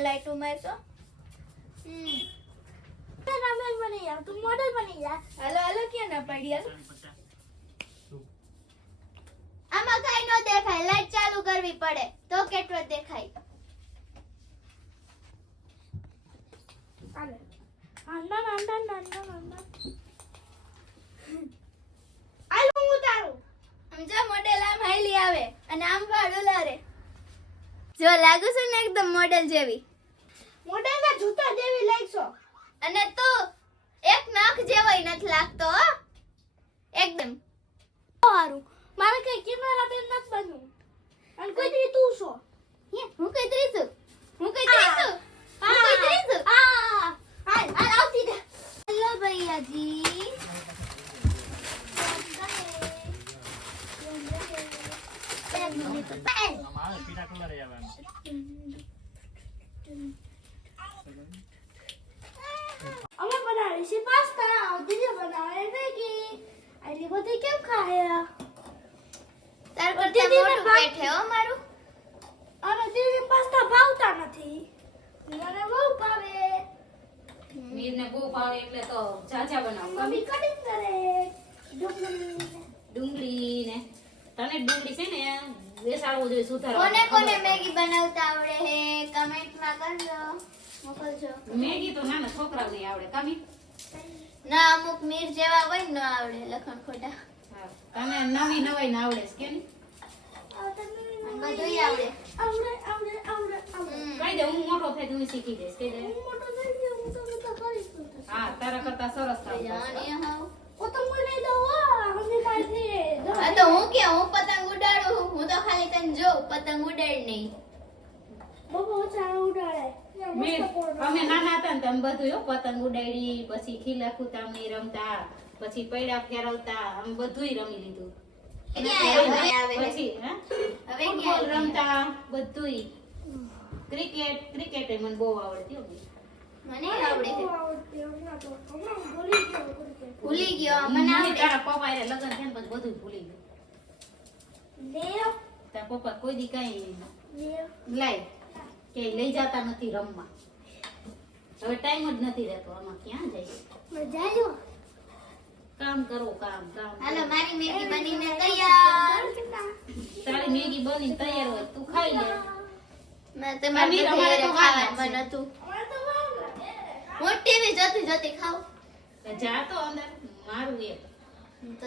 लाइटों में सो रामेल बनी यार तू मॉडल बनी यार हेलो हेलो क्या ना पड़ी यार આમાં કાઈ ન દેખાય લાઈટ ચાલુ કરવી પડે તો કેટલો દેખાય આલે આંડા આંડા આંડા આંડા આલ હું ઉતારું સમજા મોડેલ આમ હાઈલી આવે અને આમ વાળુલા રે જો લાગુ છે ને એકદમ મોડેલ જેવી મોડેલ ના જૂતા જેવી લાગશો અને તું એક નખ જેવોય નથી લાગતો હો એકદમ સારું મારે કઈ કેમેરા બેન નથી બનવું અને કોઈ દી તું છો હું કઈ દઈશું હું કઈ દઈશું હા હાલ હાલ આવતી દે હેલો ભૈયાજી અમે બનાવી છે પાસ્તા દીદી બનાવે મેગી આટલી બધી કેમ ખાય તાર કરતા મોટું પેટ હે હો મારું અરે દીદી પાસ્તા ભાવતા નથી મને બહુ ભાવે મીરને બહુ ભાવે એટલે તો જાજા બનાવ મમ્મી કટિંગ કરે ડુંગળી ને તને ડુંગળી છે ને બેસાડવો જોઈએ સુધારવા કોને કોને મેગી બનાવતા આવડે હે કમેન્ટ માં કરજો મોકલજો મેગી તો નાના છોકરાઓને આવડે કામી ના અમુક મીર જેવા હોય ન આવડે લખણ ખોટા તને નવી નવાઈ ના આવડે છે કે નહીં બધું આવડે આવડે આવડે આવડે કહી દે હું મોટો થાય તું શીખી જઈશ કહી દે હું મોટો થઈ ગયો હું તો બધા કરીશ હા તારા કરતા સરસ થાય જાણી હાવ ઓ તો મને દો હમે પાછી આ તો હું કે હું પતંગ ઉડાડું હું તો ખાલી તને જો પતંગ ઉડાડ નહીં બહુ ઓછા ઉડાડે અમે નાના હતા ને તમે બધું પતંગ ઉડાડી પછી ખીલા ખૂતામણી રમતા પછી પૈડા ફેરવતા અમે બધુંય રમી લીધું પછી હવે ફૂટબોલ રમતા બધુંય ક્રિકેટ મને બહુ આવડતી હો મને આવડે છે ભૂલી ગયો મને આવડે તારા પપ્પા એ લગન થયા ને પછી બધું ભૂલી ગયું લેવ તારા પપ્પા કોઈ દી કઈ લેવ લાય કે લઈ જતા નથી રમવા હવે ટાઈમ જ નથી રહેતો આમાં ક્યાં જાય મજાયો કામ કરો કામ હાલો મારી મેગી બનીને તૈયાર તારી મેગી બનીને તૈયાર હોય તું ખાઈ લે મેં તમારી ઘરે ખાવાનું બનતું હું ટીવી જોતી જોતી ખાઉં જા તો અંદર મારું એ તો